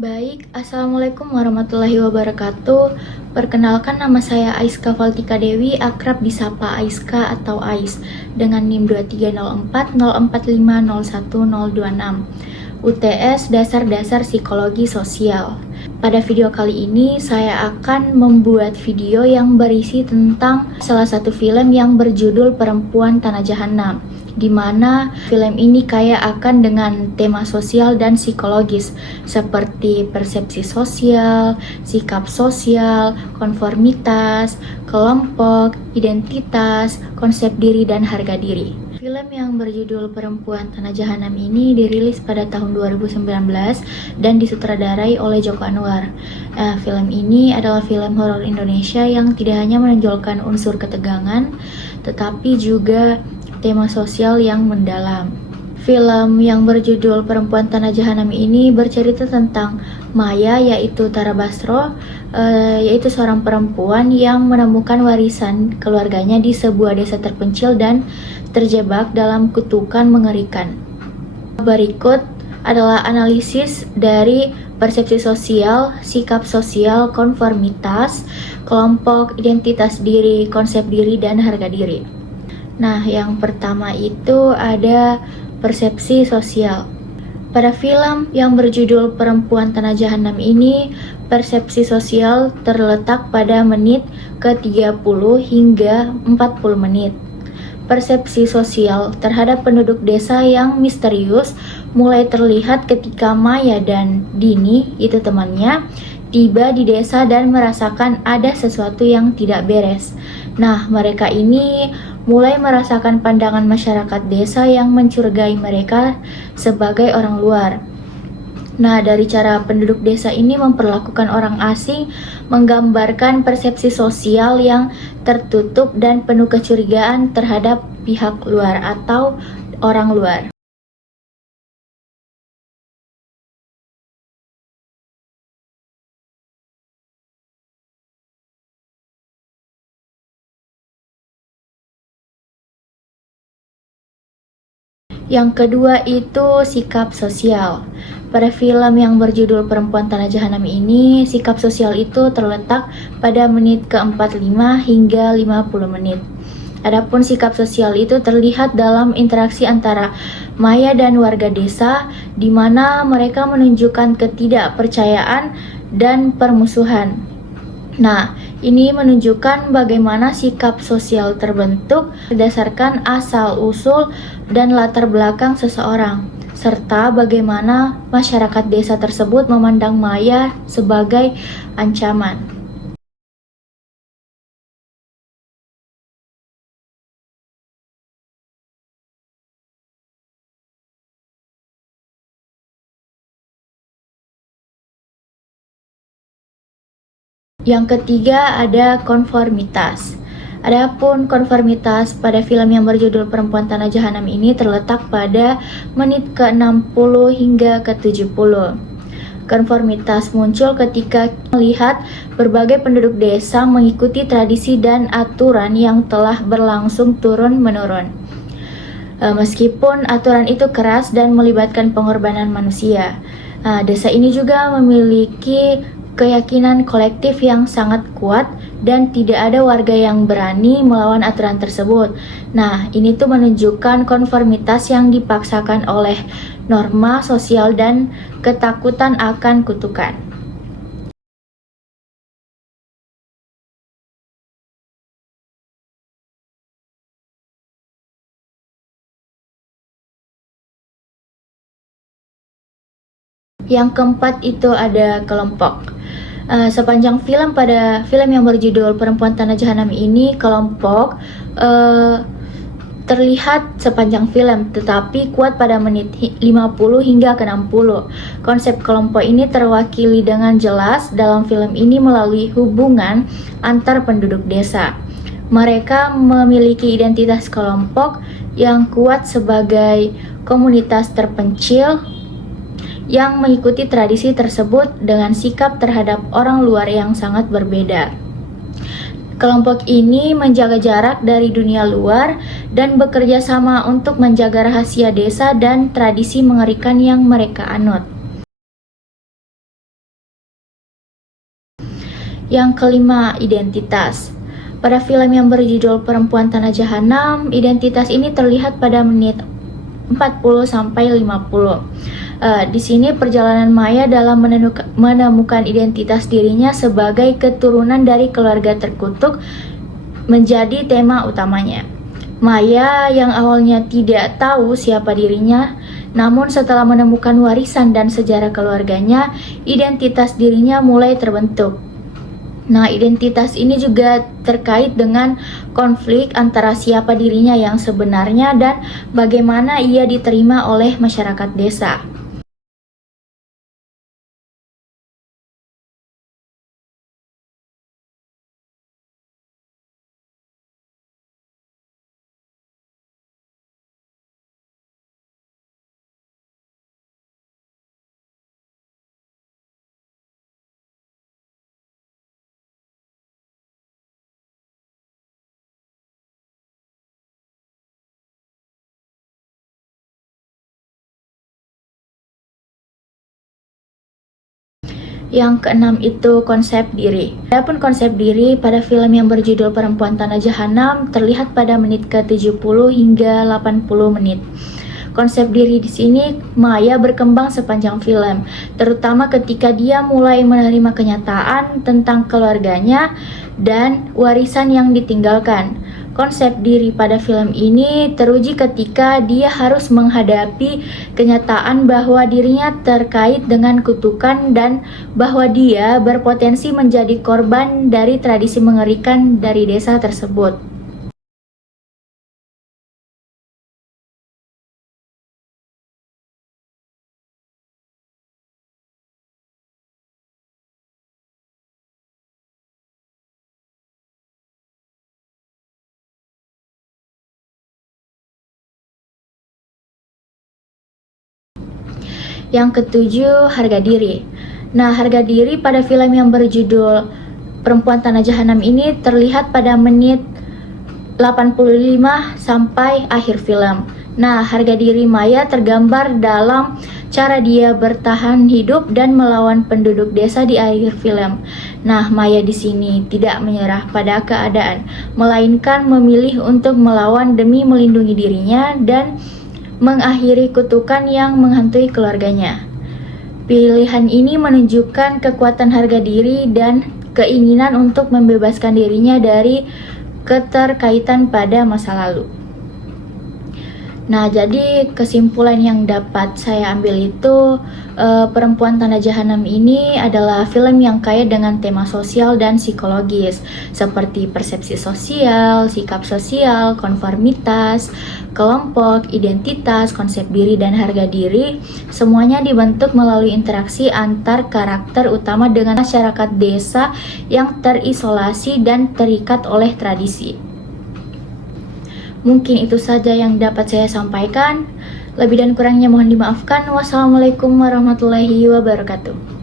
Baik, Assalamualaikum warahmatullahi wabarakatuh. Perkenalkan, nama saya Aiska Valtika Dewi, akrab disapa Aiska atau Ais, dengan NIM 230404501026. UTS Dasar-Dasar Psikologi Sosial. Pada video kali ini, saya akan membuat video yang berisi tentang salah satu film yang berjudul Perempuan Tanah Jahanam, di mana film ini kaya akan dengan tema sosial dan psikologis seperti persepsi sosial, sikap sosial, konformitas, kelompok, identitas, konsep diri, dan harga diri. Film yang berjudul Perempuan Tanah Jahanam ini dirilis pada tahun 2019 dan disutradarai oleh Joko Anwar. Film ini adalah film horor Indonesia yang tidak hanya menonjolkan unsur ketegangan, tetapi juga tema sosial yang mendalam. Film yang berjudul Perempuan Tanah Jahanam ini bercerita tentang Maya, yaitu Tara Basro, yaitu seorang perempuan yang menemukan warisan keluarganya di sebuah desa terpencil dan terjebak dalam kutukan mengerikan. Berikut adalah analisis dari persepsi sosial, sikap sosial, konformitas, kelompok, identitas diri, konsep diri, dan harga diri. Nah, yang pertama itu ada persepsi sosial. Pada film yang berjudul Perempuan Tanah Jahanam ini, persepsi sosial terletak pada menit ke-30 hingga 40 menit. Persepsi sosial terhadap penduduk desa yang misterius mulai terlihat ketika Maya dan Dini, itu temannya, tiba di desa dan merasakan ada sesuatu yang tidak beres. Nah, mereka ini mulai merasakan pandangan masyarakat desa yang mencurigai mereka sebagai orang luar. Nah, dari cara penduduk desa ini memperlakukan orang asing, menggambarkan persepsi sosial yang tertutup dan penuh kecurigaan terhadap pihak luar atau orang luar. Yang kedua itu sikap sosial. Pada film yang berjudul Perempuan Tanah Jahanam ini, sikap sosial itu terletak pada menit ke-45 hingga 50 menit. Adapun sikap sosial itu terlihat dalam interaksi antara Maya dan warga desa, di mana mereka menunjukkan ketidakpercayaan dan permusuhan. Nah, ini menunjukkan bagaimana sikap sosial terbentuk berdasarkan asal-usul dan latar belakang seseorang, serta bagaimana masyarakat desa tersebut memandang Maya sebagai ancaman. Yang ketiga ada konformitas. Adapun konformitas pada film yang berjudul Perempuan Tanah Jahanam ini terletak pada menit ke-60 hingga ke-70. Konformitas muncul ketika melihat berbagai penduduk desa mengikuti tradisi dan aturan yang telah berlangsung turun-menurun. Meskipun aturan itu keras dan melibatkan pengorbanan manusia, desa ini juga memiliki keyakinan kolektif yang sangat kuat dan tidak ada warga yang berani melawan aturan tersebut. Nah, ini tuh menunjukkan konformitas yang dipaksakan oleh norma sosial dan ketakutan akan kutukan. Yang keempat itu ada kelompok. Sepanjang film pada film yang berjudul Perempuan Tanah Jahanam ini, kelompok terlihat sepanjang film, tetapi kuat pada menit 50 hingga ke 60. Konsep kelompok ini terwakili dengan jelas dalam film ini melalui hubungan antar penduduk desa. Mereka memiliki identitas kelompok yang kuat sebagai komunitas terpencil yang mengikuti tradisi tersebut dengan sikap terhadap orang luar yang sangat berbeda. Kelompok ini menjaga jarak dari dunia luar dan bekerja sama untuk menjaga rahasia desa dan tradisi mengerikan yang mereka anut. Yang kelima, identitas. Pada film yang berjudul Perempuan Tanah Jahanam, identitas ini terlihat pada menit 40 sampai 50. Di sini perjalanan Maya dalam menemukan identitas dirinya sebagai keturunan dari keluarga terkutuk menjadi tema utamanya. Maya yang awalnya tidak tahu siapa dirinya, namun setelah menemukan warisan dan sejarah keluarganya, identitas dirinya mulai terbentuk. Nah, identitas ini juga terkait dengan konflik antara siapa dirinya yang sebenarnya dan bagaimana ia diterima oleh masyarakat desa. Yang keenam itu konsep diri. Adapun konsep diri pada film yang berjudul Perempuan Tanah Jahanam terlihat pada menit ke-70 hingga 80 menit. Konsep diri di sini Maya berkembang sepanjang film, terutama ketika dia mulai menerima kenyataan tentang keluarganya dan warisan yang ditinggalkan. Konsep diri pada film ini teruji ketika dia harus menghadapi kenyataan bahwa dirinya terkait dengan kutukan dan bahwa dia berpotensi menjadi korban dari tradisi mengerikan dari desa tersebut. Yang ketujuh, harga diri. Nah, harga diri pada film yang berjudul Perempuan Tanah Jahanam ini terlihat pada menit 85 sampai akhir film. Nah, harga diri Maya tergambar dalam cara dia bertahan hidup dan melawan penduduk desa di akhir film. Nah, Maya di sini tidak menyerah pada keadaan, melainkan memilih untuk melawan demi melindungi dirinya dan mengakhiri kutukan yang menghantui keluarganya. Pilihan ini menunjukkan kekuatan harga diri dan keinginan untuk membebaskan dirinya dari keterkaitan pada masa lalu. Nah, jadi kesimpulan yang dapat saya ambil itu Perempuan Tanah Jahanam ini adalah film yang kaya dengan tema sosial dan psikologis seperti persepsi sosial, sikap sosial, konformitas, kelompok, identitas, konsep diri, dan harga diri. Semuanya dibentuk melalui interaksi antar karakter utama dengan masyarakat desa yang terisolasi dan terikat oleh tradisi. Mungkin itu saja yang dapat saya sampaikan. Lebih dan kurangnya mohon dimaafkan. Wassalamualaikum warahmatullahi wabarakatuh.